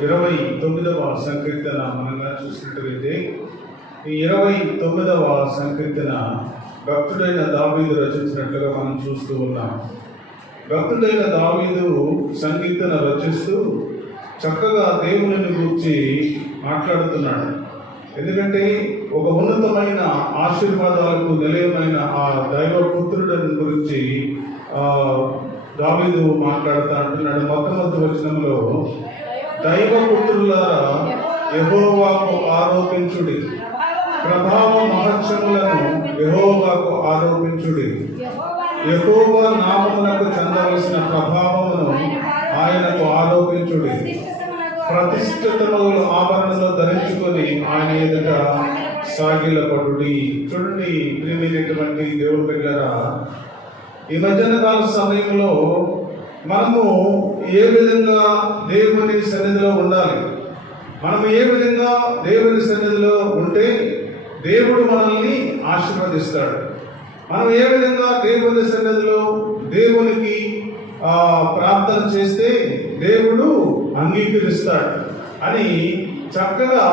29వ సంకీర్తన మనంగా చూసినట్లయితే ఈ 29వ సంకీర్తన భక్తుడైన దావీదు రచించినట్లుగా మనం చూస్తూ ఉన్నాం. భక్తుడైన దావీదు సంకీర్తన రచిస్తూ చక్కగా దేవుని గురించి మాట్లాడుతున్నాడు. ఎందుకంటే ఒక ఉన్నతమైన ఆశీర్వాదాలకు నిలయమైన ఆ దైవ పుత్రుడిని గురించి దావీదు మాట్లాడుతూ అంటున్నాడు. మొట్టమొదటి వచనంలో, దైవ పుత్రులారా యెహోవాకు ఆరోపించుడి, ప్రభావ మహత్సములను యెహోవాకు ఆరోపించుడి, యెహోవా నామమునకు చెందవలసిన ప్రభావమును ఆయనకు ఆరోపించుడి, ప్రతిష్ఠితములు ఆభరణలో ధరించుకొని ఆయన ఎదుట సాగిలపడుడి. చూడండి ప్రియమైనటువంటి దేవుని బిడ్డలారా, ఈ మధ్యాహ్న కాల సమయంలో మనము ఏ విధంగా దేవుని సన్నిధిలో ఉండాలి, మనము ఏ విధంగా దేవుని సన్నిధిలో ఉంటే దేవుడు మనల్ని ఆశీర్వదిస్తాడు, మనం ఏ విధంగా దేవుని సన్నిధిలో దేవునికి ప్రార్థన చేస్తే దేవుడు అంగీకరిస్తాడు అని చక్కగా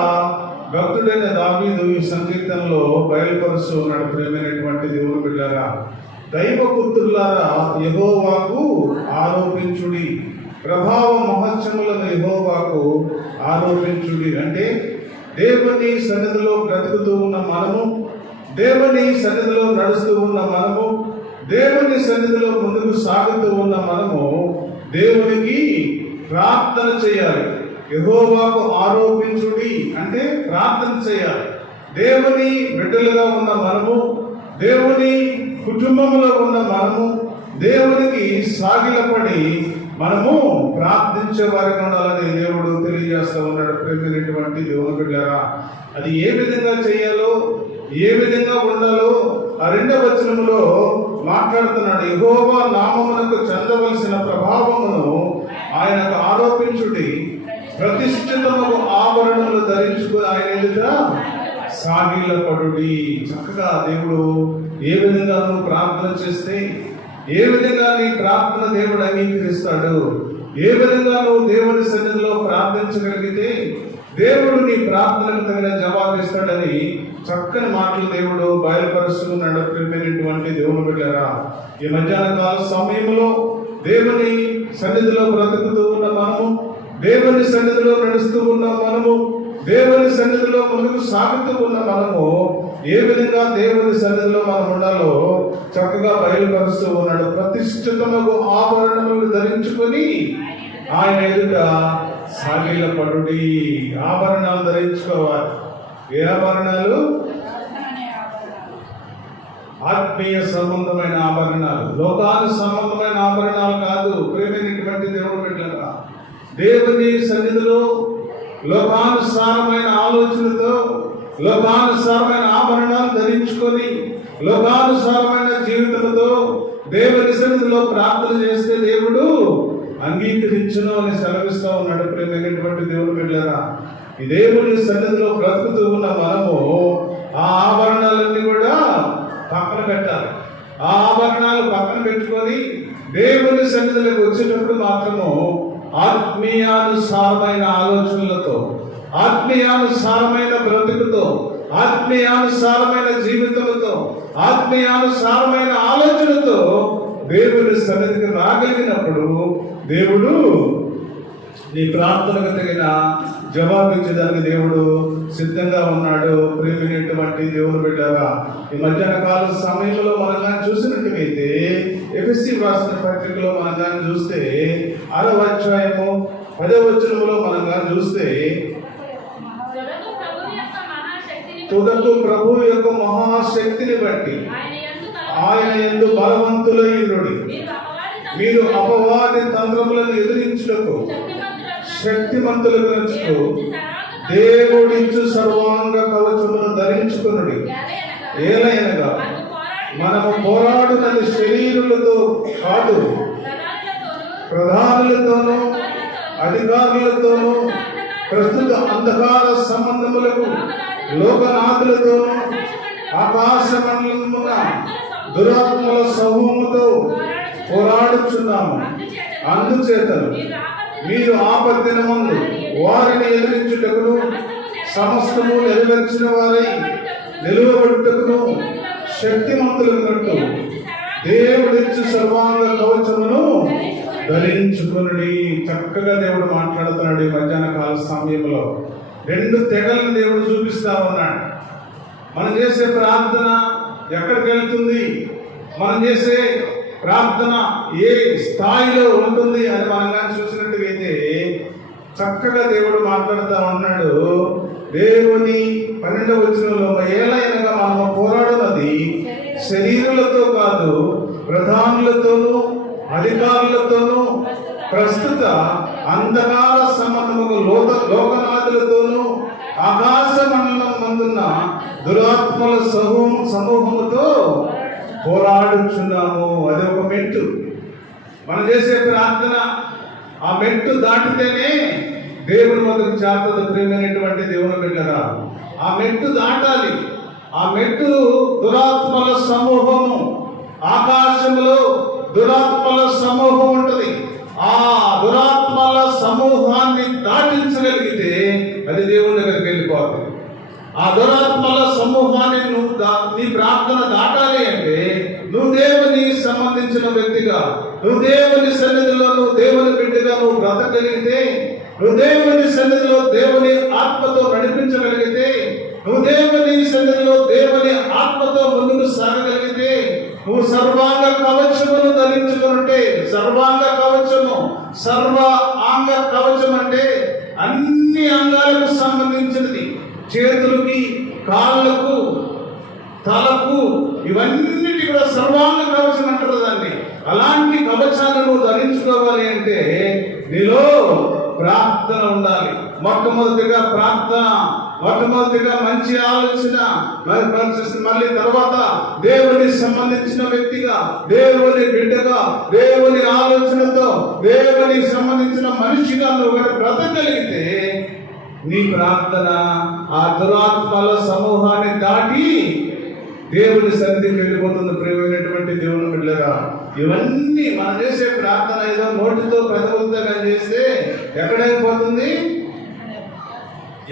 భక్తుడైన దావీదు ఈ సంకీర్తనలో బయలుపరుస్తూ ఉన్నాడు. ప్రియమైనటువంటి దేవుని బిడ్డలారా, దైవ పుత్రులారా యెహోవాకు ఆరోపించుడి, ప్రభావ మహత్సములను యెహోవాకు ఆరోపించుడి. అంటే దేవుని సన్నిధిలో బ్రతుకుతూ ఉన్న మనము, దేవుని సన్నిధిలో నడుస్తూ ఉన్న మనము, దేవుని సన్నిధిలో ముందుకు సాగుతూ ఉన్న మనము దేవునికి ప్రార్థన చేయాలి. యెహోవాకు ఆరోపించుడి అంటే ప్రార్థన చేయాలి. దేవుని బిడ్డలుగా ఉన్న మనము, దేవుని కుటుంబంలో ఉన్న మనము దేవునికి సాగిలపడి మనము ప్రార్థించే వారిగా ఉండాలని దేవుడు తెలియజేస్తూ ఉన్నాడు. ప్రేమైనటువంటి దేవుని బిడ్డలారా, అది ఏ విధంగా చేయాలో, ఏ విధంగా ఉండాలో ఆ 2వ వచనంలో మాట్లాడుతున్నాడు. యెహోవా నామమునకు చెందవలసిన ప్రభావమును ఆయనకు ఆరోపించుడి, ప్రతిష్ఠితముకు ఆభరణములు ధరించుకుని ఆయన ఎదుట సాగిలపడుడి. చక్కగా దేవుడు ఏ విధంగా నువ్వు ప్రార్థన చేస్తే, ఏ విధంగా నీ ప్రార్థన దేవుడు అంగీకరిస్తాడు, ఏ విధంగా నువ్వు దేవుని సన్నిధిలో ప్రార్థించగలిగితే దేవుడు నీ ప్రార్థనకు తగిన జవాబిస్తాడని చక్కని మాటలు దేవుడు బయలుపరుస్తున్నాడు. ప్రియమైనటువంటి దేవుని బిడ్డలారా, ఈ మధ్యాహ్న కాల సమయంలో దేవుని సన్నిధిలో బ్రతుకుతూ ఉన్న మనము, దేవుని సన్నిధిలో నడుస్తూ ఉన్న మనము, దేవుని సన్నిధిలో ముందుకు సాగుతూ ఉన్న మనము ఏ విధంగా దేవుని సన్నిధిలో మనం ఉండాలో చక్కగా బయలుపరుస్తూ ఉన్నాడు. ప్రతిష్ఠితముకు ఆభరణములు ధరించుకొని ఆయన ఎదుట సాగిలపడుడి. ఆభరణాలు ధరించుకోవాలి. ఏ ఆభరణాలు? ఆత్మీయ సంబంధమైన ఆభరణాలు, లోకాను సంబంధమైన ఆభరణాలు కాదు. ప్రేమైనటువంటి దేవుని బిడ్డలారా, దేవుని సన్నిధిలో లోకానుసారమైన ఆలోచనతో, లోకానుసారమైన ఆభరణాలు ధరించుకొని, లోకానుసారమైన జీవితంతో దేవుని సన్నిధిలో ప్రార్థన చేస్తే దేవుడు అంగీకరించును అని సెలవిస్తూ ఉన్నాడు. ప్రేమైనటువంటి దేవుని బిడ్డలారా, ఈ దేవుని సన్నిధిలో బ్రతుకుతూ ఉన్న మనము ఆ ఆభరణాలన్నీ కూడా పక్కన పెట్టాలి. ఆ ఆభరణాలు పక్కన పెట్టుకొని దేవుని సన్నిధిలోకి వచ్చేటప్పుడు మాత్రము ఆత్మీయానుసారమైన ఆలోచనలతో, ఆత్మీయానుసారమైన బ్రతుకుతో, ఆత్మీయానుసారమైన జీవితంతో, ఆత్మీయానుసారమైన ఆలోచనతో దేవుని సన్నిధికి రాగలిగినప్పుడు దేవుడు నీ ప్రార్థనకు తగిన జవాబిచ్చేదానికి దేవుడు సిద్ధంగా ఉన్నాడు. ప్రియమైనటువంటి దేవుని బిడ్డలారా, ఈ మధ్యాహ్న కాల సమయంలో మనం కానీ చూసినట్టుగైతే ఎఫెసీ రాసిన పత్రికలో మనం కానీ చూస్తే 6వ అధ్యాయము 10వ వచనంలో మనం కానీ చూస్తే, తుదకు ప్రభు యొక్క మహాశక్తిని బట్టి ఆయన యందు బలవంతులైయుండుడి, మీరు అపవాది తంత్రములను ఎదిరించుటకు శక్తిమంతులకు దేవుడిచ్చు సర్వాంగ కవచమును ధరించుకొనుడి. ఏలైనగా మనము పోరాడునది శరీరులతో కాదు, ప్రధానులతోనూ అధికారులతోనూ ప్రస్తుత అంధకార సంబంధములకు లోకనాథులతోనూ ఆకాశ మండలమున దురాత్మల సమూహముతో పోరాడుచున్నాము. అందుచేతను మీరు ఆపద్దినమందు వారిని ఎదిరించుటకును సమస్తము నెరవేర్చిన వారై నిలువబడుటకును శక్తిమంతులకున్నట్టు దేవుడిచ్చు సర్వాంగ కవచమును ధరించుకుని. చక్కగా దేవుడు మాట్లాడుతున్నాడు ఈ మధ్యాహ్న కాల సమయంలో. రెండు తెగలను దేవుడు చూపిస్తా ఉన్నాడు. మనం చేసే ప్రార్థన ఎక్కడికి వెళ్తుంది, మనం చేసే ప్రార్థన ఏ స్థాయిలో ఉంటుంది అని మనం కానీ చూసినట్టుగైతే చక్కగా దేవుడు మాట్లాడుతూ ఉన్నాడు. దేవుని 12వ వచనంలో ఏలైనగా మనము పోరాడున్నది శరీరులతో కాదు, ప్రధానులతోనూ అధికారులతోనూ ప్రస్తుత అంధకార సంబంధము లోకనాథులతోనూ ఆకాశ మండలం మందున్న దురాత్మల సమూహముతో పోరాడుచున్నాము. అది ఒక మెట్టు. మనం చేసే ప్రార్థన ఆ మెట్టు దాటితేనే దేవుని వద్దకు చేరుతుంది. ప్రియమైనటువంటి దేవుని బిడ్డరా, ఆ మెట్టు దాటాలి. ఆ మెట్టు దురాత్మల సమూహము. ఆకాశంలో దురాత్మల సమూహం ఉంటుంది. ఆ దురాత్మల సమూహాన్ని దాటించగలిగితే అది దేవుని దగ్గరికి వెళ్ళిపోతుంది. ఆ దురాత్మల సమూహాన్ని నీ ప్రార్థన దాటాలి అంటే నువ్వు దేవుని సంబంధించిన వ్యక్తిగా, నువ్వు దేవుని సన్నిధిలో నువ్వు దేవుని బిడ్డగా నువ్వు బ్రతకగలిగితే, నువ్వు దేవుని సన్నిధిలో దేవుని ఆత్మతో నడిపించగలిగితే, నువ్వు దేవుని సన్నిధిలో దేవుని ఆత్మతో ముందుకు సాగగలిగితే, నువ్వు సర్వాంగ కవచమును ధరించుకుంటే, సర్వాంగ కవచము, సర్వ అంగ కవచం అంటే అన్ని అంగాలకు సంబంధించినది. చేతులకి, కాళ్ళకు, తలకు, ఇవన్నిటి కూడా సర్వాంగ కవచం అంటారు దాన్ని. అలాంటి కవచాలను నువ్వు ధరించుకోవాలి అంటే నీలో ప్రార్థన ఉండాలి. మొట్టమొదటిగా ప్రార్థన, మొట్టమొదటిగా మంచి ఆలోచన, మళ్ళీ తర్వాత దేవుని సంబంధించిన వ్యక్తిగా, దేవుని బిడ్డగా, దేవుని ఆలోచనతో, దేవుని సంబంధించిన మనిషిగా నువ్వు బ్రతకగలిగితే నీ ప్రార్థన ఆ దురాత్మల సమూహాన్ని దాటి దేవుని సన్నిధికి వెళ్ళిపోతుంది. ప్రియమైనటువంటి దేవుని బిడ్డగా, ఇవన్నీ మనం చేసే ప్రార్థన ఏదో నోటితో పెదవులతో చేస్తే ఎక్కడైపోతుంది?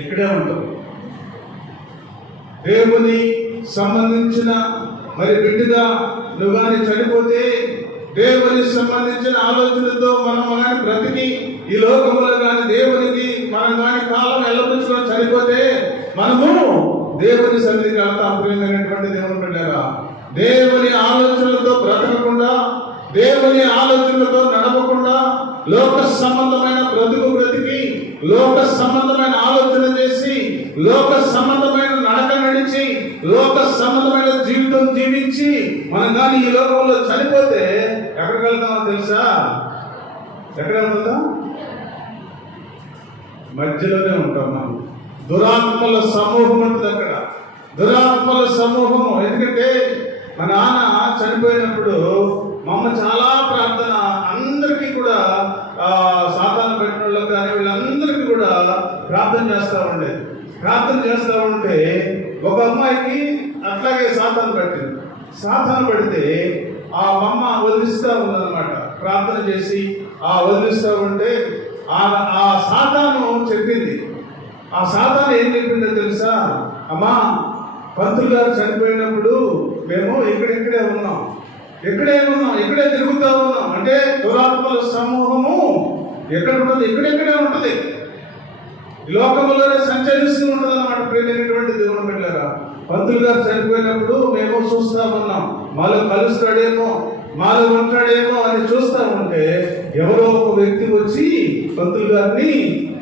ఇక్కడే ఉంటుంది. దేవుని సంబంధించిన మరి బిడ్డగా నువ్వు కానీ చనిపోతే, దేవుని సంబంధించిన ఆలోచనతో మనం కానీ బ్రతికి ఈ లోకంలో కానీ దేవునికి మనం కానీ కాలం ఎల్లబుచ్చుకొని చనిపోతే మనము దేవుని సన్నిధికి వెళ్తాం. ప్రియమైనటువంటి దేవుని బిడ్డగా, దేవుని ఆలోచనలతో బ్రతకకుండా, దేవుని ఆలోచనలతో నడవకుండా, లోక సంబంధమైన బ్రతికి లోక సంబంధమైన ఆలోచన చేసి, లోక సంబంధమైన నడక నడిచి, లోక సంబంధమైన జీవితం జీవించి మనం కానీ ఈ లోకంలో చనిపోతే ఎక్కడికి వెళ్తామో తెలుసా? ఎక్కడ వెళ్తాం? మధ్యలోనే ఉంటాం మనం. దురాత్మల సమూహం ఉంటుంది అక్కడ, దురాత్మల సమూహము. ఎందుకంటే మా నాన్న చనిపోయినప్పుడు మా అమ్మ చాలా ప్రార్థన, అందరికీ కూడా సాతాను పెట్టిన వాళ్ళకి కానీ వీళ్ళందరికీ కూడా ప్రార్థన చేస్తూ ఉండేది. ప్రార్థన చేస్తూ ఉంటే ఒక అమ్మాయికి అట్లాగే సాతాను పట్టింది. సాతాను పడితే ఆ అమ్మ వదిలిస్తూ ఉందన్నమాట. ప్రార్థన చేసి వదిలిస్తూ ఉంటే ఆ సాతాను చెప్పింది. ఆ సాతాను ఏం చెప్పిందో తెలుసా? అమ్మా, పంతులు గారు చనిపోయినప్పుడు మేము ఇక్కడే ఉన్నాం, ఇక్కడే తిరుగుతూ ఉన్నాం. అంటే దురాత్మల సమూహము ఎక్కడ ఉంటుంది? ఇక్కడే ఉంటుంది. లోకంలోనే సంచరిస్తూ ఉంటుంది అన్నమాట. ప్రియమైనటువంటి దేవుని బిడ్డలారా, పంతులు గారు చనిపోయినప్పుడు మేము చూస్తూ ఉన్నాం. మాలో కలుస్తాడేమో, మాలో ఉంటాడేమో అని చూస్తూ ఉంటే ఎవరో ఒక వ్యక్తి వచ్చి పంతులు గారిని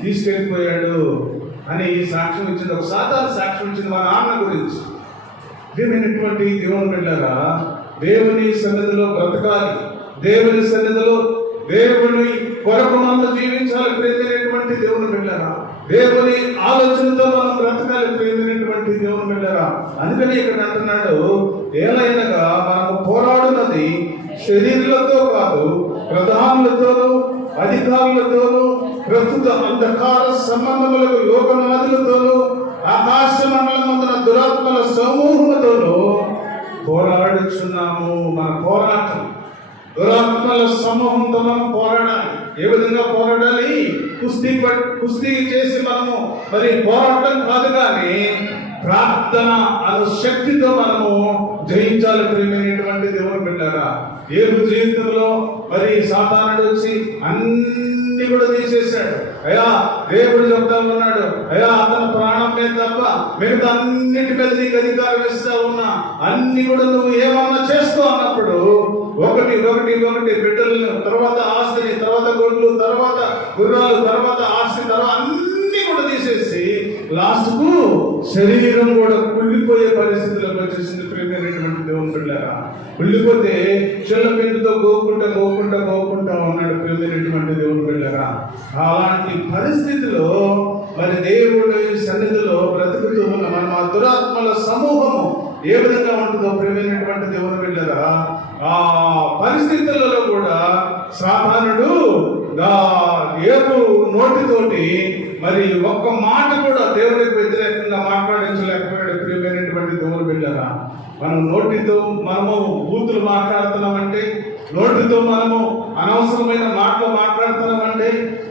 తీసుకెళ్ళిపోయాడు అని సాక్ష్యం ఇచ్చింది. ఒక సాధారణ సాక్ష్యం ఇచ్చింది మా నాన్న గురించి. ప్రియమైనటువంటి దేవుని బిడ్డలారా, దేవుని సన్నిధిలో బ్రతకాలి, దేవుని సన్నిధిలో దేవుని కొరకు మనం జీవించాలి. ప్రియమైనటువంటి దేవుని బిడ్డలారా, దేవుని ఆలోచనతో మనం బ్రతకాలి. ప్రియమైనటువంటి దేవుని బిడ్డలారా, అందుకని ఇక్కడ అంటున్నాడు, ఏలైనగా మనము పోరాడున్నది శరీరులతో కాదు, ప్రధానులతోనూ అధికారులతోనూ ప్రస్తుత అంధకార సంబంధములకు లోకనాథులతోనూ ఆకాశ మండలమందున దురాత్మల సమూహముతోనూ పోరాడుచున్నాము. మన పోరాటం దురాత్మల సమూహంతో మనం పోరాడాలి. ఏ విధంగా పోరాడాలి? కుస్తీ చేసి మనము మరి పోరాటం కాదు, కానీ ప్రార్థన అను శక్తితో మనము జయించాలి. ప్రియమైనటువంటి దేవుని బిడ్డారా, యోబు జీవితంలో మరి సాతానుడు వచ్చి అన్ని కూడా తీసేశాడు. అయ్యా దేవుడు చెప్తా ఉన్నాడు, అయ్యా అతని ప్రాణం మీద తప్ప మిగతా అన్నిటి మీద నీకు అధికారం ఇస్తా ఉన్నా, అన్ని కూడా నువ్వు ఏమన్నా చేసుకో అన్నప్పుడు ఒకటి బిడ్డలను, తర్వాత ఆస్తిని, తర్వాత గొడ్లు, తర్వాత గుర్రాలు, తర్వాత ఆస్తి, తర్వాత అన్ని కూడా తీసేసి లాస్ట్ కు శరీరం కూడా కుళ్ళిపోయే పరిస్థితులకు వచ్చేసింది. ప్రియమైనటువంటి దేవుని బిడ్డలారా, కుళ్ళిపోతే చెల్లపిండితో గోకుంటా ఉన్నాడు. ప్రియమైనటువంటి దేవుని బిడ్డలారా, అలాంటి పరిస్థితిలో మరి దేవుడి సన్నిధిలో బ్రతుకుతూ ఉన్న మనం ఆ దురాత్మల సమూహము ఏ విధంగా ఉంటుందో ప్రియమైనటువంటి దేవుని బిడ్డలారా, ఆ పరిస్థితులలో కూడా సాతానుడు యోబు నోటితోటి మరి ఒక్క మాట కూడా దేవుడికి వ్యతిరేకంగా మాట్లాడించలేకపోయాడు. ప్రియమైనటువంటి దేవుని బిడ్డలారా, మనం నోటితో మనము బూతులు మాట్లాడుతున్నామంటే, నోటితో మనము అనవసరమైన మాటలు మాట్లాడుతున్నామంటే,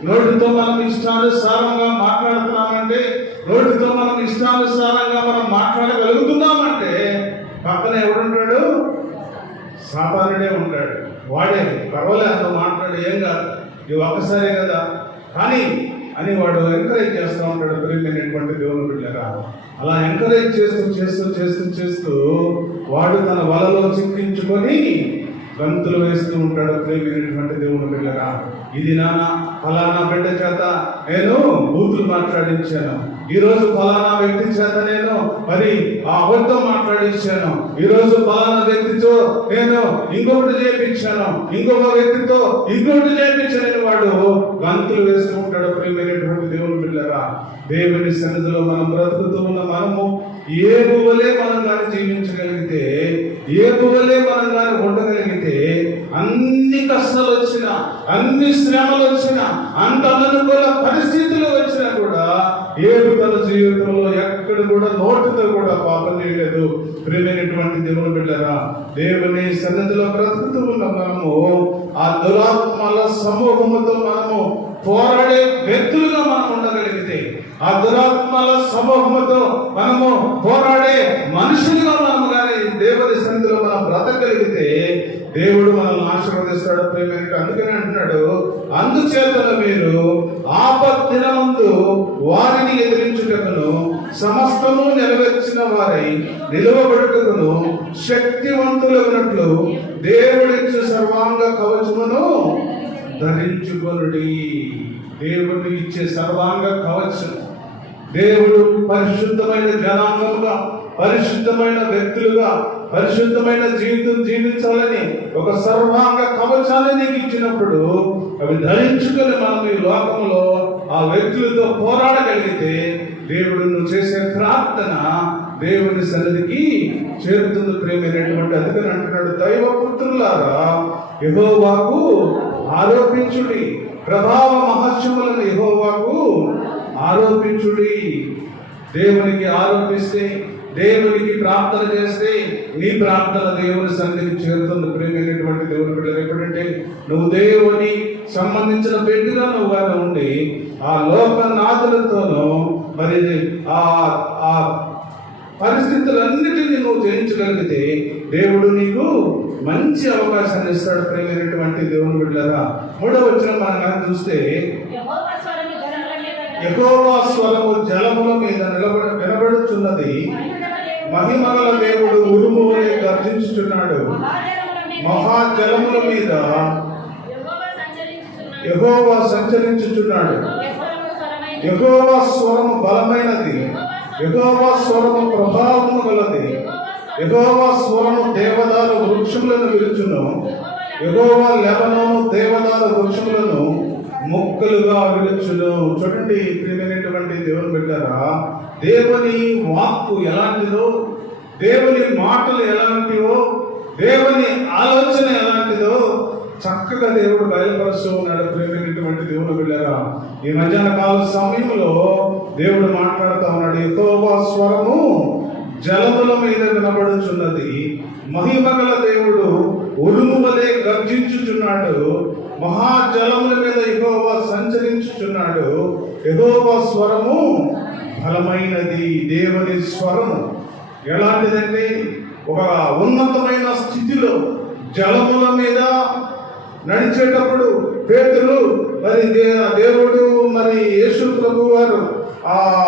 నోటితో మనం ఇష్టానుసారంగా మాట్లాడుతున్నామంటే, నోటితో మనం ఇష్టానుసారంగా మనం మాట్లాడగలుగుతున్నామంటే పక్కన ఎవడుంటాడు? సాతానుడే ఉంటాడు. వాడే పర్వాలేదు, నువ్వు మాట్లాడు, ఏం కాదు, ఇవి ఒక్కసారే కదా కానీ అని వాడు ఎంకరేజ్ చేస్తూ ఉంటాడు. ప్రియమైనటువంటి దేవుని బిడ్డలారా, అలా ఎంకరేజ్ చేస్తూ వాడు తన వలలో చిక్కించుకొని గంతులు వేస్తూ ఉంటాడు. ప్రియమైనటువంటి దేవుని బిడ్డలారా, ఇది ఫలానా బిడ్డ చేత నేను బూతులు మాట్లాడించాను, ఈ రోజు ఫలానా వ్యక్తి చేత నేను మరి ఆ అబద్ధం మాట్లాడించాను, ఈ రోజు ఫలానా వ్యక్తితో నేను ఇంకొకటి చేయించాను, ఇంకొక వ్యక్తితో ఇంకొకటి చేయించానని వాడు గంతులు వేస్తూ ఉంటాడు. ప్రియమైనటువంటి దేవుని బిడ్డలారా, దేవుని సన్నిధిలో మనం బ్రతుకుతూ ఉన్న మనము యోబు వలె మనం కానీ జీవించగలిగితే, యోబు వలె మనం కానీ ఉండగలిగితే, అన్ని కష్టాలు వచ్చినా, అన్ని శ్రమలు వచ్చినా, అంత అనుకూల పరిస్థితులు వచ్చినా కూడా యోబు తన జీవితంలో ఎక్కడ కూడా నోటితో కూడా పాపం చేయలేదు. ప్రియమైనటువంటి దేవుని బిడ్డలారా, దేవుని సన్నిధిలో బ్రతుకుతూ ఉన్న మనము ఆ దురాత్మల సమూహముతో మనము పోరాడే వ్యక్తులుగా మనం ఉండగలిగితే, ఆ దురాత్మల సమూహముతో మనము పోరాడే మనుషులుగా మనము కానీ దేవుని సన్నిధిలో మనం బ్రతకగలిగితే దేవుడు మనల్ని ఆశీర్వదిస్తాడు. ప్రేమ అందుకని అంటున్నాడు, అందుచేతన మీరు ఆపద్దినమందు వారిని ఎదిరించుటకును సమస్తము నెరవేర్చిన వారై నిలువబడుటకును శక్తివంతులైనట్లు దేవుడిచ్చు సర్వాంగ కవచమును ధరించుకొనుడి. దేవుడు ఇచ్చే సర్వాంగ కవచం, దేవుడు పరిశుద్ధమైన జనాంగంగా, పరిశుద్ధమైన వ్యక్తులుగా, పరిశుద్ధమైన జీవితం జీవించాలని ఒక సర్వాంగ కవచాన్ని నీకు ఇచ్చినప్పుడు అవి ధరించుకొని మనం ఈ లోకంలో ఆ వ్యక్తులతో పోరాడగలిగితే దేవుడు నువ్వు చేసే ప్రార్థన దేవుని సన్నిధికి చేరుతుంది. ప్రేమైనటువంటి అందుకని అంటున్నాడు, దైవ పుత్రులారా యెహోవాకు ఆరోపించుడి, ప్రభావ మహత్యములను యెహోవాకు ఆరోపించుడి. దేవునికి ఆరోపిస్తే, దేవునికి ప్రార్థన చేస్తే నీ ప్రార్థన దేవుని సన్నిధికి చేరుతుంది. ప్రేమైనటువంటి దేవుని బిడ్డలు, ఎప్పుడంటే నువ్వు దేవుని సంబంధించిన బిడ్డగా నువ్వుగా ఉండి ఆ లోకనాథులతోనూ మరి ఆ పరిస్థితులన్నిటినీ నువ్వు జయించగలిగితే దేవుడు నీకు మంచి అవకాశాన్ని ఇస్తాడు. ప్రేమైనటువంటి దేవుని బిడ్డలారా, 3వ వచనం మనం కానీ చూస్తే, యెహోవా స్వరము జలముల మీద వినబడుచున్నది, మహిమగల దేవుడు ఉరుము వలె గర్జించుచున్నాడు, మహాజలముల మీద యెహోవా సంచరించుచున్నాడు. యెహోవా స్వరము బలమైనది, యెహోవా స్వరము ప్రభావము గలది, యెహోవా స్వరము దేవదారు వృక్షములను విరుచును, యెహోవా లెబనోను దేవదారు వృక్షములను మొక్కలుగా విరుచును. చూడండి ప్రియమైనటువంటి దేవుని బిడ్డలారా, దేవుని వాక్కు ఎలాంటిదో, దేవుని మాటలు ఎలాంటివో, దేవుని ఆలోచన ఎలాంటిదో చక్కగా దేవుడు బయలుపరుస్తూ ఉన్నాడు. ప్రియమైనటువంటి దేవుని బిడ్డలారా, ఈ మధ్యాహ్న కాల సమయంలో దేవుడు మాట్లాడుతూ ఉన్నాడు, యెహోవా స్వరము జలముల మీద వినబడుచున్నది, మహిమగల దేవుడు ఉరుము వలె గర్జించుచున్నాడు, మహాజలముల మీద యెహోవా సంచరించుచున్నాడు. యెహోవా స్వరము బలమైనది. దేవుని స్వరము ఎలాంటిదంటే ఒక ఉన్నతమైన స్థితిలో జలముల మీద నడిచేటప్పుడు పేతురు మరి దేవుడు మరి యేసు ప్రభు వారు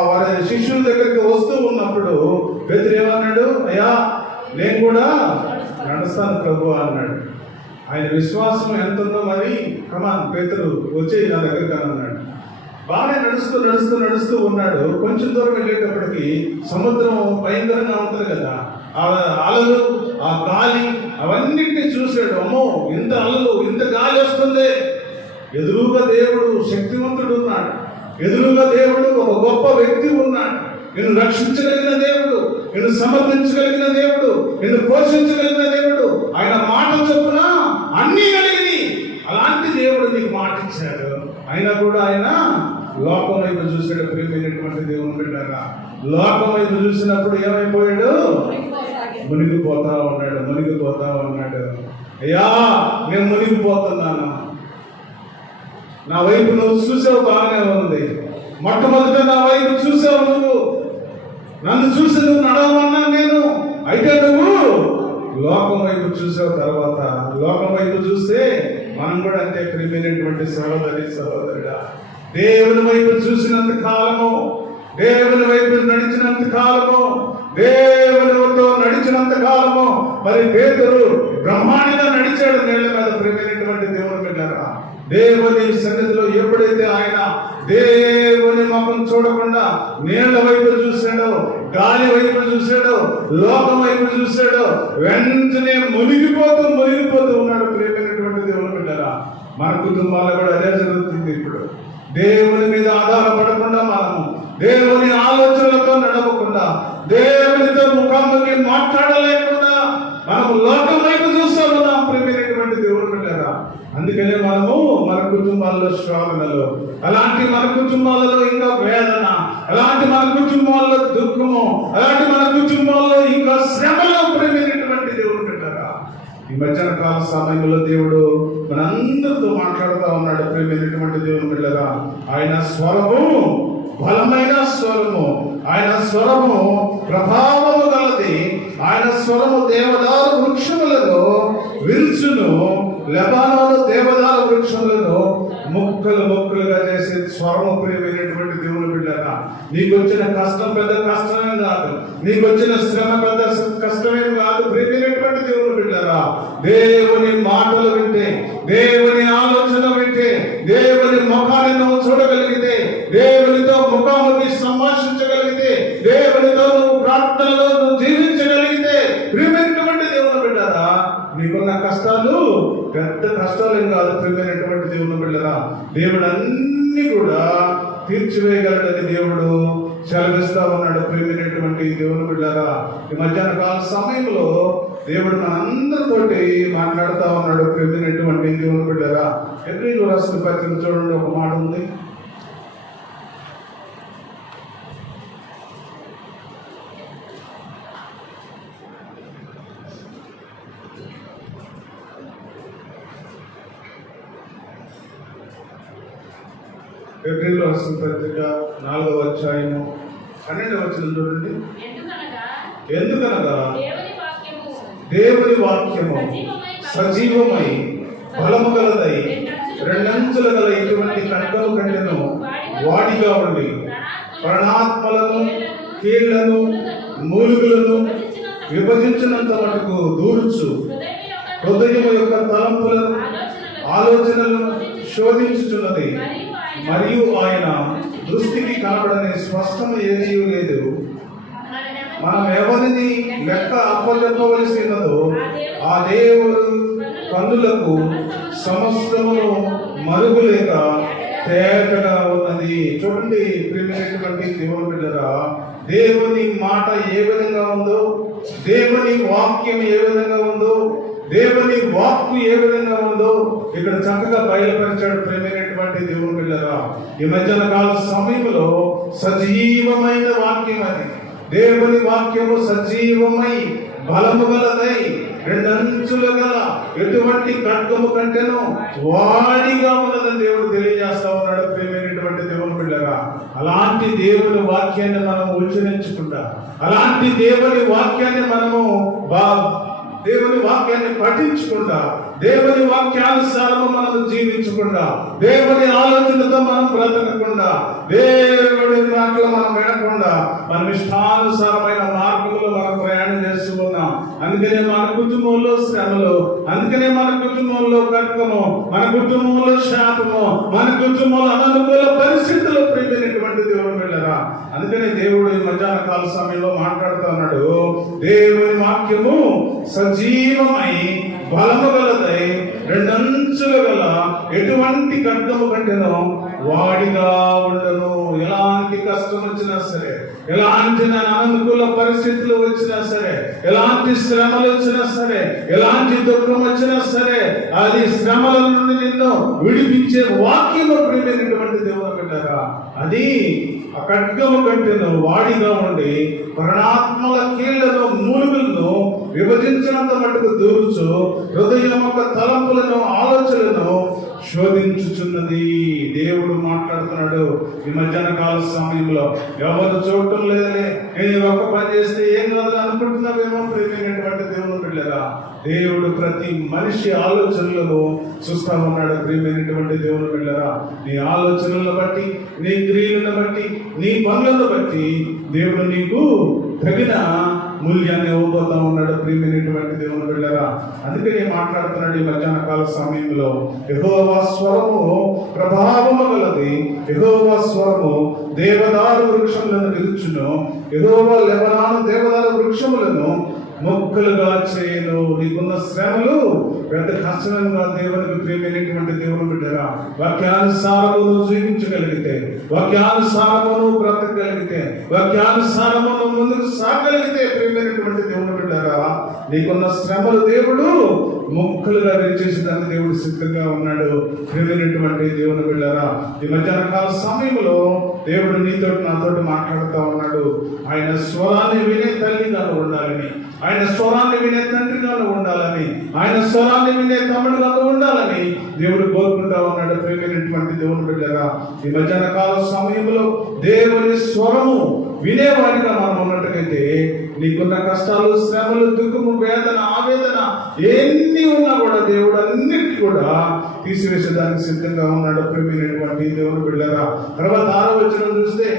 వారి శిష్యుల దగ్గరికి వస్తూ ఉన్నప్పుడు పేతురు ఏమన్నాడు? అయ్యా నేను కూడా నడుస్తాను ప్రభు అన్నాడు. ఆయన విశ్వాసం ఎంత ఉందో మరి కమాన్ పేతురు వచ్చి నా దగ్గరికి అన్నాడు. బాగానే నడుస్తూ ఉన్నాడు. కొంచెం దూరం వెళ్ళేటప్పటికి సముద్రం భయంకరంగా ఉంటుంది కదా, ఆ అలలు, ఆ గాలి, అవన్నింటినీ చూశాడు. అమ్మో ఇంత అలలు, ఇంత గాలి వస్తుంది. ఎదురుగా దేవుడు శక్తివంతుడు ఉన్నాడు. ఎదురుగా దేవుడు ఒక గొప్ప వ్యక్తి ఉన్నాడు. నిన్ను రక్షించగలిగిన దేవుడు, నిన్ను సమర్థించగలిగిన దేవుడు, నిన్ను పోషించగలిగిన దేవుడు. ఆయన మాట చొప్పున అన్నీ కలిగినాయి. అలాంటి దేవుడు నీకు మాట ఇచ్చాడు. అయినా కూడా ఆయన లోకం వైపు చూసాడు. ప్రియమైనటువంటి దేవుని బిడ్డలారా, లోకం వైపు చూసినప్పుడు ఏమైపోయాడు? మునిగిపోతా ఉన్నాడు. అయ్యా నేను మునిగిపోతున్నాను. నా వైపు నువ్వు చూసావు, బాగానే ఉంది. మొట్టమొదట నా వైపు చూసావు, నువ్వు నన్ను చూసి నువ్వు నడవమన్నా నేను. అయితే నువ్వు లోకం వైపు చూసావు. తర్వాత లోకం వైపు చూస్తే మనం కూడా అంతే. ప్రియమైనటువంటి సహోదరుడా, దేవుని వైపు చూసినంత కాలము, దేవుని వైపు నడిచినంత కాలము, దేవునితో నడిచినంత కాలము మరి పేతురు బ్రహ్మాండంగా నడిచాడు నేల మీద. ప్రియమైనటువంటి దేవుని బిడ్డలారా, దేవుని సన్నిధిలో ఎప్పుడైతే ఆయన దేవుని ముఖం చూడకుండా నీళ్ల వైపు చూశాడో, గాలి వైపు చూశాడో, లోకం వైపు చూశాడో, వెంటనే మునిగిపోతూ ఉన్నాడు. ప్రియమైనటువంటి దేవుని బిడ్డలారా, మన కుటుంబాల్లో కూడా అదే జరుగుతుంది. ఇప్పుడు దేవుని మీద ఆధారపడకుండా, మనము దేవుని ఆలోచనలతో నడవకుండా, దేవునితో ముఖాముఖి మాట్లాడలేకుండా మనము లోకం వైపు చూస్తూ ఉన్నాం. ప్రియమైనటువంటి దేవుని బిడ్డలారా, అందుకనే మనము మన కుటుంబాల్లో శ్రావణలు, అలాంటి మన కుటుంబాలలో ఇంకా వేదన, అలాంటి మన కుటుంబాల్లో దుఃఖము, అలాంటి మన కుటుంబాల్లో ఇంకా శ్రమలు. ప్రియమైనటువంటి దేవుని బిడ్డలారా, ఈ మధ్యాహ్న కాల సమయంలో దేవుడు మనందరితో మాట్లాడుతూ ఉన్నాడు. ప్రియమైనటువంటి దేవుని బిడ్డలారా, ఆయన స్వరము బలమైన స్వరము, ఆయన స్వరము ప్రభావము గలది. ఆయన స్వరము దేవదారు వృక్షములను విల్చును, లెబానోను దేవదారు వృక్షములను ముక్కలుగా చేసే స్వరము. ప్రియమైనటువంటి దేవుని బిడ్డలారా, నీకు వచ్చిన కష్టం పెద్ద కష్టమే కాదు, నీకు వచ్చిన శ్రమ పెద్ద కష్టమేం కాదు. ప్రియమైనటువంటి దేవుని బిడ్డలారా, దేవుని మాటలు వింటే, దేవుని ఆలోచన వింటే, దేవుని ముఖాన్ని నువ్వు చూడగలిగితే, దేవునితో ముఖాముఖి సంభాషించగలిగితే, దేవునితో నువ్వు ప్రార్థనలో నువ్వు జీవించగలిగితే, ప్రియమైనటువంటి దేవుని బిడ్డలారా, నీకున్న కష్టాలు పెద్ద కష్టాలేం కాదు. ప్రియమైనటువంటి దేవుని బిడ్డలారా, దేవుడు అన్ని కూడా తీర్చివేయగలడని దేవుడు సెలవిస్తా ఉన్నాడు. ప్రియమైనటువంటి దేవుని బిడ్డలారా, ఈ మధ్యాహ్న కాల సమయంలో దేవుడు మనందరితోటి మాట్లాడుతూ ఉన్నాడు. ప్రియమైనటువంటి దేవుని బిడ్డలారా, హెబ్రీయులకు రాసిన పత్రిక చూడండి, ఒక మాట ఉంది. హెబ్రీయులకు రాసిన పత్రిక 4వ అధ్యాయము 12వ వచనం చూడండి. ఎందుకనగా దేవుని వాక్యము సజీవమై బలము గలదై రెండంచుల గల ఇటువంటి ఖడ్గము కంటెను వాడిగా ఉండి ప్రాణాత్మలను, కీళ్లను, మూలుగులను విభజించినంత మటుకు దూర్చు, హృదయము యొక్క తలంపులను, ఆలోచనలను శోధించుచున్నది. మరియు ఆయన దృష్టికి కనబడని స్పష్టము ఏదీ లేదు. మనం ఎవరిని లెక్క అప్పచెప్పవలసి ఉన్నదో ఆ దేవుడు కన్నులకు సమస్తమును మరుగులేక తేటగా ఉన్నది. చూడండి ప్రియమైనటువంటి దేవుని బిడ్డలారా, దేవుని మాట ఏ విధంగా ఉందో, దేవుని వాక్యం ఏ విధంగా ఉందో, దేవుని వాక్కు ఏ విధంగా ఉందో ఇక్కడ చక్కగా బయలుపరిచాడు. ప్రియమైనటువంటి దేవుని బిడ్డలారా, ఈ మధ్యాహ్న కాల సమయంలో సజీవమైన వాక్యం అది. దేవుని వాక్యము సజీవమై బలము గలదై రెండంచులు గల ఎటువంటి ఖడ్గము కంటేను వాడిగా ఉన్నదని దేవుడు తెలియజేస్తా ఉన్నాడు. ప్రియమైనటువంటి దేవుని బిడ్డగా, అలాంటి దేవుని వాక్యాన్ని మనం ఉచ్చరించకుండా, అలాంటి దేవుని వాక్యాన్ని మనము దేవుని వాక్యాన్ని పఠించకుండా, దేవుని వాక్యానుసారము మనం జీవించకుండా, దేవుని ఆలోచనతో మనం బ్రతకకుండా, దేవుడి మాటలు మనం వినకుండా, మనం ఇష్టానుసారమైన మార్గంలో మనం ప్రయాణం చేస్తూ ఉన్నాం. అందుకనే మన కుటుంబంలో శ్రమలు, అందుకనే మన కుటుంబంలో కర్కము, మన కుటుంబంలో శాపము, మన కుటుంబంలో అననుకూల పరిస్థితులు. ప్రియమైనటువంటి దేవుని వెళ్ళరా, అందుకనే దేవుడు ఈ మధ్యాహ్న కాల సమయంలో మాట్లాడుతూ ఉన్నాడు. దేవుని వాక్యము సజీవమై బలము గలదై రెండంచులు గల ఎటువంటి ఖడ్గము కంటేనో వాడిగా ఉండను. ఎలాంటి కష్టం వచ్చినా సరే, ఎలాంటి అనుకూల పరిస్థితులు వచ్చినా సరే, ఎలాంటి శ్రమలు వచ్చినా సరే, ఎలాంటి దుఃఖం వచ్చినా సరే, అది శ్రమల నుండి నిన్ను విడిపించే వాక్యము. ప్రియమైనటువంటి దేవుని బిడ్డలారా, అది ఆ ఖడ్గము కంటేను వాడిగా ఉండి ప్రాణాత్మల కీళ్లను మూలుగులను విభజించినంత మటుకు దూరుచు హృదయం యొక్క తలంపులను ఆలోచనలను శోధించుచున్నది. దేవుడు మాట్లాడుతున్నాడు. ఈ మధ్యాహ్న కాల సమయంలో ఎవరు చూడటం లేదలే, నేను ఒక్క పని చేస్తే ఏం కాదు అనుకుంటున్నావేమో. ప్రియమైనటువంటి దేవుని బిడ్డలారా, దేవుడు ప్రతి మనిషి ఆలోచనలను చూస్తా ఉన్నాడు. ప్రియమైనటువంటి దేవుని బిడ్డలారా, నీ ఆలోచనలను బట్టి, నీ క్రియలను బట్టి, నీ పనులను బట్టి దేవుడు నీకు తగిన మూల్యాన్ని ఇవ్వబోతా ఉన్నాడు. ప్రియమైనటువంటి దేవుని బిడ్డలారా, అందుకని మాట్లాడుతున్నాడు ఈ మధ్యాహ్న కాల సమయంలో. యెహోవా స్వరము ప్రభావము గలది, యెహోవా స్వరము దేవదారు వృక్షములను విరుచును, యెహోవా లెబనాను దేవదారు వృక్షములను మొక్కలుగా చేయను. నీకున్న శ్రమలు పెద్ద కష్టంగా దేవునికి ప్రియమైనటువంటి దేవుని బిడ్డరా, వాక్యానుసారము జీవించగలిగితే, వాక్యానుసారము బ్రతకగలిగితే, వాక్యానుసారము ముందుకు సాగలిగితే, ప్రియమైనటువంటి దేవుని బిడ్డరా, నీకున్న శ్రమలు దేవుడు మొక్కలుగా విరిచేసేదానికి దేవుడు సిద్ధంగా ఉన్నాడు. ప్రియమైనటువంటి దేవుని బిడ్డరా, ఈ మధ్యాహ్న కాల సమయంలో దేవుడు నీతో నాతో మాట్లాడుతూ ఉన్నాడు. ఆయన స్వరాన్ని వినే తల్లిగా ఉండాలని, ఆయన స్వరాన్ని వినే తండ్రిగా ఉండాలని, ఆయన స్వరాన్ని వినే తమ్ముడుగా ఉండాలని దేవుడు కోరుకుంటా ఉన్నాడు. ప్రియమైనటువంటి దేవుని బిడ్డగా, ఈ మధ్యాహ్న కాల సమయంలో దేవుని స్వరము వినేవాడిగా మనం ఉన్నట్టుగైతే నీకున్న కష్టాలు, శ్రమలు, దుఃఖము, వేదన, ఆవేదన ఎన్ని ఉన్నా కూడా దేవుడు అన్నిటి కూడా తీసివేసేదానికి సిద్ధంగా ఉన్నాడు. ప్రియమైనటువంటి దేవుని బిడ్డగా, తర్వాత 6వ వచనం చూస్తే,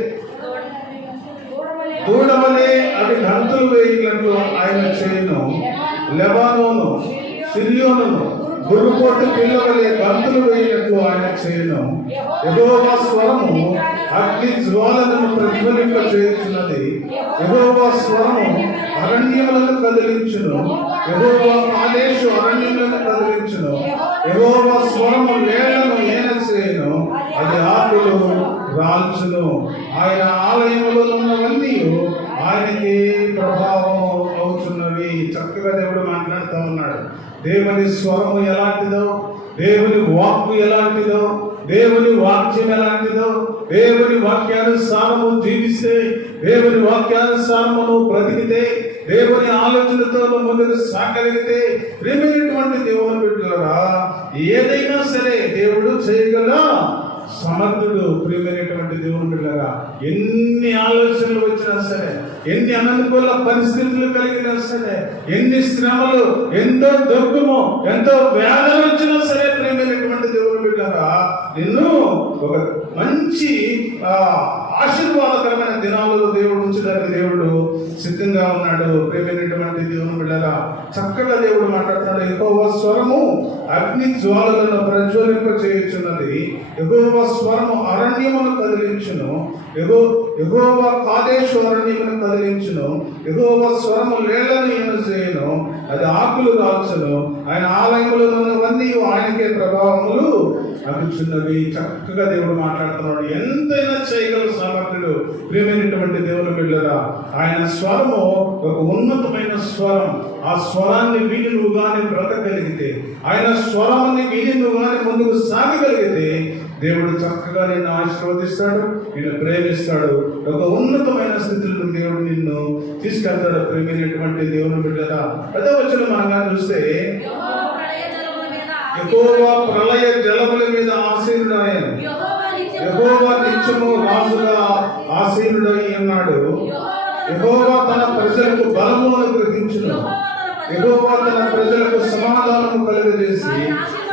దూడవలే అవి గంతులు వేయినట్లు ఆయన చేయను, లెబానోను సిరియోనును గుర్రుపోటు పిల్లవలే గంతులు వేయినట్లు ఆయన చేయను. యెహోవా స్వరము అగ్ని జ్వాలను ప్రజ్వలింప చేయుచున్నది, యెహోవా స్వరము అరణ్యములను కదిలించును, యెహోవా కాదేశు అరణ్యములను కదిలించును, యెహోవా స్వరము నేలను ఏన చేయను, అది ఆకులు రాల్చును. ఆయన ఆలయములో ఉన్నవన్నీ ఆయనకి ప్రభావం అవుతున్నవి. చక్కగా దేవుడు మాట్లాడుతూ ఉన్నాడు. దేవుని స్వరము ఎలాంటిదో, దేవుని వాక్కు ఎలాంటిదో, దేవుని వాక్యం ఎలాంటిదో, దేవుని వాక్యానుసారము జీవిస్తే, దేవుని వాక్యానుసారము బ్రతికితే, దేవుని ఆలోచనతో ముందుకు సాగలిగితే, ప్రియమైనటువంటి దేవుని బిడ్డలారా, ఏదైనా సరే దేవుడు చేయగల సమర్థుడు. ప్రియమైనటువంటి దేవుని బిడ్డలారా, ఎన్ని ఆలోచనలు వచ్చినా సరే, ఎన్ని అననుకూల పరిస్థితులు కలిగినా సరే, ఎన్ని శ్రమలు, ఎంతో దుఃఖము, ఎంతో వేదన వచ్చినా సరే, ప్రియమైనటువంటి దేవుని బిడ్డలారా, నిన్ను ఒక మంచి ఆశీర్వాదకరమైన దినాలలో దేవుడు ఉంచడానికి దేవుడు సిద్ధంగా ఉన్నాడు. ప్రియమైనటువంటి దేవుని బిడ్డలారా, చక్కగా దేవుడు మాట్లాడుతున్నాడు. యెహోవా స్వరము అగ్ని జ్వాలలను ప్రజ్వలింప చేయుచున్నది, యెహోవా స్వరము అరణ్యమును కదిలించును, యెహోవా కాదేశు అరణ్యమును కదిలించును, యెహోవా స్వరము లేళ్లను ఏమ చేయను, అది ఆకులు రాల్చును, ఆయన ఆలయములో ఉన్నవన్నీ ఆయనకే ప్రభావములు అగుచున్నవి. చక్కగా దేవుడు మాట్లాడుతున్నాడు. ఎంతైనా చేయగల సమర్థుడు. ప్రియమైనటువంటి దేవుని బిడ్డలారా, ఆయన స్వరము ఒక ఉన్నతమైన స్వరం. ఆ స్వరాన్ని విని నువ్వు కానీ బ్రతకగలిగితే, ఆయన స్వరాన్ని విని నువ్వు కానీ ముందుకు సాగగలిగితే, దేవుడు చక్కగా నిన్ను ఆశీర్వదిస్తాడు, నిన్ను ప్రేమిస్తాడు. ఒక ఉన్నతమైన స్థితిలో దేవుడు నిన్ను తీసుకెళ్తాడు. ప్రేమైనటువంటి దేవుని బిడ్డరా, 10వ వచనం మనం చూస్తే యెహోవా ప్రళయ జలముల మీద ఆసీనుడాయను. యెహోవా నిత్యము రాజుగా ఆసీనుడై ఉన్నాడు. యెహోవా తన ప్రజలకు బలము అనుగ్రహించును. యెహోవా తన ప్రజలకు సమాధానము కలుగజేసి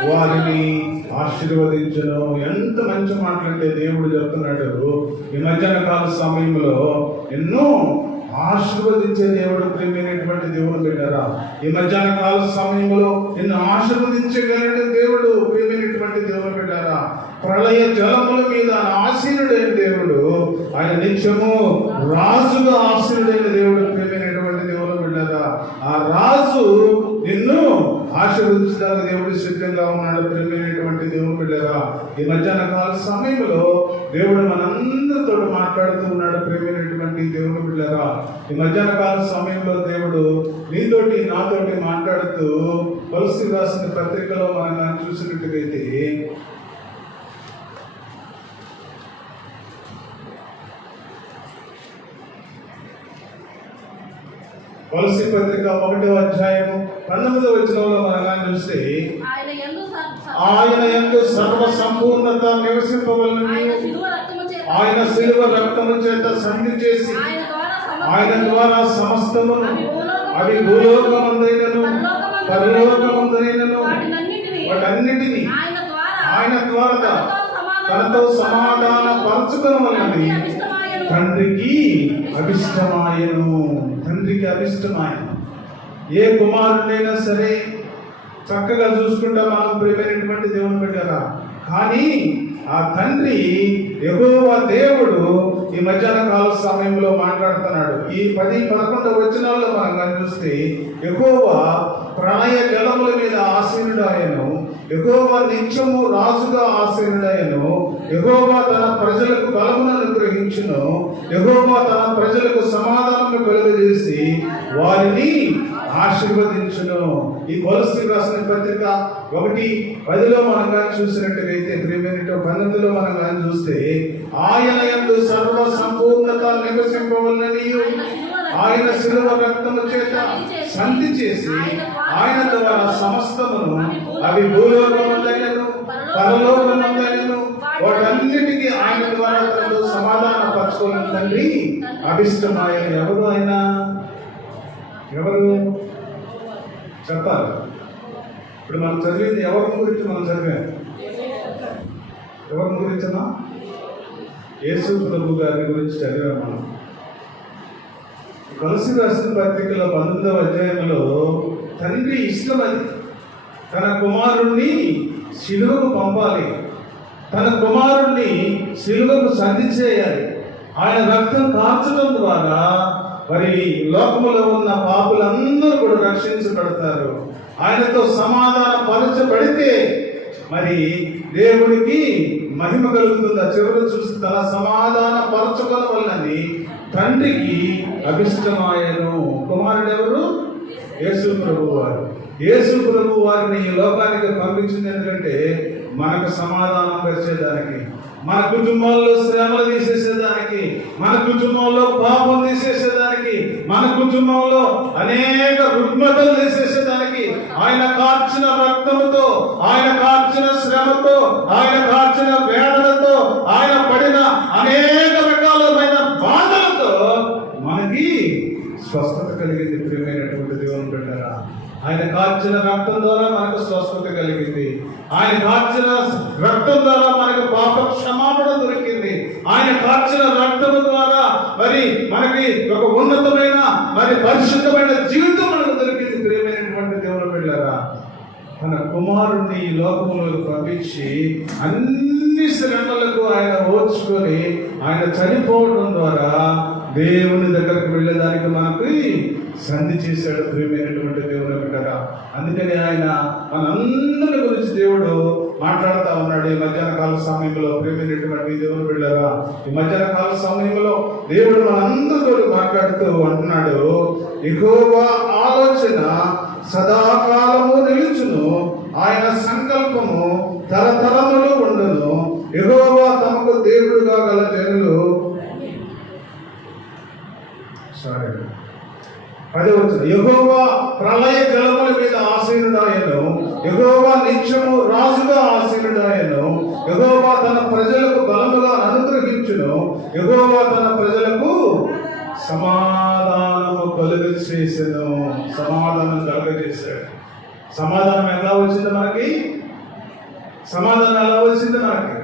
వారిని ఆశీర్వదించును. ఎంత మంచి మాటలంటే దేవుడు చెప్తున్నాడు. ఈ మధ్యాహ్న కాల సమయంలో ఎన్నో ఆశీర్వదించే దేవుడు, ప్రేమైనటువంటి దేవుడు బిడ్డరా. ఈ మధ్యాహ్న కాల సమయంలో నిన్ను ఆశీర్వదించగలిగిన దేవుడు, ప్రేమైనటువంటి దేవుడు బిడ్డరా. ప్రళయ జలముల మీద ఆసీనుడైన దేవుడు, ఆయన నిత్యము రాజుగా ఆసీనుడైన దేవుడు, ప్రేమైనటువంటి దేవుడు బిడ్డరా. ఆ రాజు నిన్ను ఆశీర్వదించడానికి దేవుడు సిద్ధంగా ఉన్నాడు. ప్రేమైనటువంటి దేవుడు బిడ్డరా, ఈ మధ్యాహ్న కాల సమయంలో దేవుడు మనందరితో మాట్లాడుతూ ఉన్నాడు. ప్రేమైనటువంటి దేవుడు బిడ్డరా, ఈ మధ్యాహ్న కాల సమయంలో దేవుడు నీతోటి నాతోటి మాట్లాడుతూ కొలస్సీయులకు రాసిన పత్రికలో మనం చూసినట్టుగైతే కొలస్సీ పత్రిక 1వ అధ్యాయము 19వ వచనంలో మనం చూస్తే ఆయన యందు సర్వ సంపూర్ణత నివసింపవలెనని ఆయన శిలువ రక్తము చేత సంధి చేసి ఆయన ద్వారా సమస్తమును, అవి భూలోకమందైనను పరలోకమందైనను వాటన్నిటిని ఆయన ద్వారా తనతో సమాధాన పరచుకొనవలెనని తండ్రికి అభిష్టమాయను. తండ్రికి అభిష్టమాయను. ఏ కుమారుడైనా సరే చక్కగా చూసుకుంటా మనం ప్రేమైనటువంటి దేవుని బిడ్డరా. కానీ ఆ తండ్రి యెహోవా దేవుడు ఈ మధ్యాహ్న కాల సమయంలో మాట్లాడుతున్నాడు. ఈ 10-11 వచనాల్లో మనం చూస్తే యెహోవా ప్రళయ జలముల మీద ఆసీనుడాయను. యెహోవా నిత్యము రాజుగా ఆసీనుడాయను. యెహోవా తన ప్రజలకు బలమును అనుగ్రహించును. యెహోవా తన ప్రజలకు సమాధానము కలుగజేసి వారిని ఆశీర్వదించును. ఈ కొలస్సీయులకు రాసిన పత్రిక 1:10లో మనం కానీ చూసినట్టుగైతే, 19లో మనం కానీ చూస్తే ఆయన యందు సర్వ సంపూర్ణత నివసింపవలెనని ఆయన శిలువ రక్తము చేత సంధి చేసి ఆయన ద్వారా సమస్తమును, అవి భూలోకమందైనను పరలోకమందైనను వాటన్నిటికీ ఆయన ద్వారా తనతో సమాధాన పరచుకోవాలని తండ్రి అభిష్టమాయను. ఎవరు ఆయన? ఎవరు చెప్పాలి? ఇప్పుడు మనం చదివింది ఎవరి గురించి మనం చదివాం? ఎవరి గురించనా? యేసు ప్రభు గారి గురించి చదివాం మనం. కొలస్సీయులకు రాసిన పత్రికలో 19వ అధ్యాయంలో తండ్రి ఇష్టం అది తన కుమారుణ్ణి శిలువకు పంపాలి, తన కుమారుణ్ణి శిలువకు సంధి చేయాలి. ఆయన రక్తం కార్చడం ద్వారా మరి లోకములో ఉన్న పాపులందరూ కూడా రక్షించబడతారు. ఆయనతో సమాధాన పరచబడితే మరి దేవుడికి మహిమ కలుగుతుంది. ఆ చివరి చూసి తన సమాధాన పరచుకోవడం వల్లని తండ్రికి అభిష్టమాయను. కుమారుడు ఎవరు? యేసు ప్రభు వారు. యేసు ప్రభు వారిని ఈ లోకానికి పంపించింది ఎందుకంటే మనకు సమాధానం పరిచేదానికి, మన కుటుంబాల్లో శ్రమలు తీసేసేదానికి, మన కుటుంబంలో పాపం తీసేసేదానికి, మన కుటుంబంలో అనేక రుగ్మతలు తీసేసేదానికి, ఆయన కార్చిన రక్తముతో, ఆయన కార్చిన శ్రమతో, ఆయన కార్చిన వేదనతో, ఆయన పడిన అనేక రకాలమైన బాధలతో మనకి స్వస్థత కలిగింది. ప్రియమైనటువంటి దేవుని బిడ్డలారా, ఆయన కార్చిన రక్తం ద్వారా మనకు స్వస్థత కలిగింది. ఆయన కార్చిన రక్తం ద్వారా మనకు పాప క్షమాపణ దొరికింది. ఆయన కార్చిన రక్తం ద్వారా మరి మనకి ఒక ఉన్నతమైన మరి పరిశుద్ధమైన జీవితం మనకు దొరికింది. ప్రియమైనటువంటి దేవుని బిడ్డలారా, తన కుమారుణ్ణి ఈ లోకములకు పంపించి అన్ని శ్రమలకు ఆయన ఓర్చుకొని ఆయన చనిపోవడం ద్వారా దేవుని దగ్గరకు వెళ్ళేదానికి మనకి సంధి చేశాడు. ప్రియమైనటువంటి దేవుని బిడ్డగా, అందుకని ఆయన మనందరి గురించి దేవుడు మాట్లాడుతూ ఉన్నాడు. ఈ మధ్యాహ్న కాల సమయంలో ప్రియమైనటువంటి దేవుని బిడ్డగా, ఈ మధ్యాహ్న కాల సమయంలో దేవుడు మనందరితో మాట్లాడుతూ అంటున్నాడు, యెహోవా ఆలోచన సదాకాలము నిలుచును, ఆయన సంకల్పము తరతరములు ఉండును, యెహోవా తమకు దేవుడుగా గల జనులు 10వ యెహోవా ప్రళయ జలముల మీద ఆసీనుడాయను, యెహోవా నిత్యము రాజుగా ఆసీనుడాయను, యెహోవా తన ప్రజలకు బలముగా అనుగ్రహించును, యెహోవా తన ప్రజలకు సమాధానము కలుగజేసెను. సమాధానం కలుగజేశాడు. సమాధానం ఎలా వచ్చింది మనకి? సమాధానం ఎలా వచ్చింది మనకి?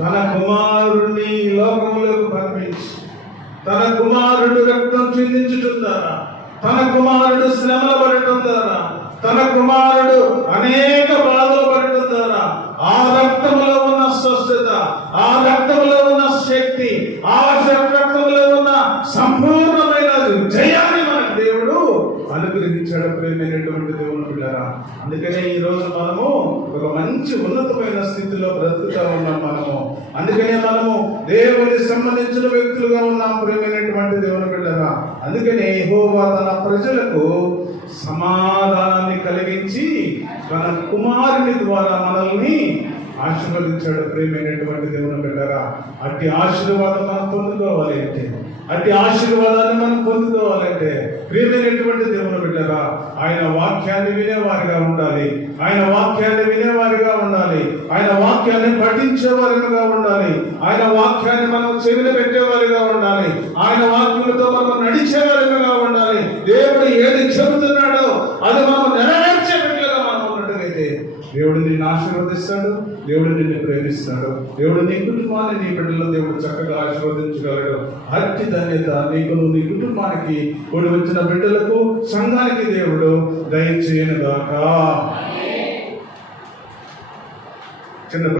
తన కుమారుణ్ణి లోకములకు పంపించి, తన కుమారుడు రక్తం చిందించుచున్నారా, తన కుమారుడు శ్రమల పడటం ద్వారా, తన కుమారుడు అనేక బాధలు పడటం ద్వారా ఆ రక్తంలో ఉన్న స్వస్థత, ఆ రక్తంలో ఉన్న శక్తి, ఆ రక్తంలో ఉన్న సంపూర్ణమైన జయాన్ని మన దేవుడు అనుగ్రహించాడు. ప్రేమైనటువంటి దేవుని బిడ్డలారా, అందుకనే ఈ రోజు మనము ఒక మంచి ఉన్నతమైన స్థితిలో బ్రతుకుతా ఉన్నాం. అందుకనే మనము దేవునికి సంబంధించిన వ్యక్తులుగా ఉన్నాం. ప్రేమైనటువంటి దేవుని బిడ్డలారా, అందుకనే యెహోవా తన ప్రజలకు సమాధానాన్ని కలిగించి తన కుమారుని ద్వారా మనల్ని ఆశీర్వదించాడు. ప్రేమైనటువంటి దేవుని బిడ్డలారా, అట్టి ఆశీర్వాదం మనం పొందుకోవాలి అంటే, అట్టి ఆశీర్వాదాన్ని మనం పొందుకోవాలంటే ప్రియమైనటువంటి దేవుని బిడ్డలారా, ఆయన వాక్యాన్ని వినేవారిగా ఉండాలి, ఆయన వాక్యాన్ని వినేవారిగా ఉండాలి, ఆయన వాక్యాన్ని పఠించేవారిగా ఉండాలి, ఆయన వాక్యాన్ని మనం చెవిన పెట్టేవారిగా ఉండాలి, ఆయన వాక్యులతో మనం నడిచేవారిగా ఉండాలి. దేవుడు ఏది చెబుతున్నాడో అది మనం నెరవేర్చే బిడ్డలుగా మనం ఉన్నట్టుగైతే దేవుడు నిన్ను ఆశీర్వదిస్తాడు, దేవుడు నిన్ను ప్రేమిస్తాడు, దేవుడు నీ కుటుంబాన్ని, నీ బిడ్డలో దేవుడు చక్కగా ఆశీర్వదించగలడు. అట్టి ధన్యత నీకు, నీ కుటుంబానికి, కూడి వచ్చిన బిడ్డలకు, సంఘానికి దేవుడు దయచేయనుగాక. చిన్న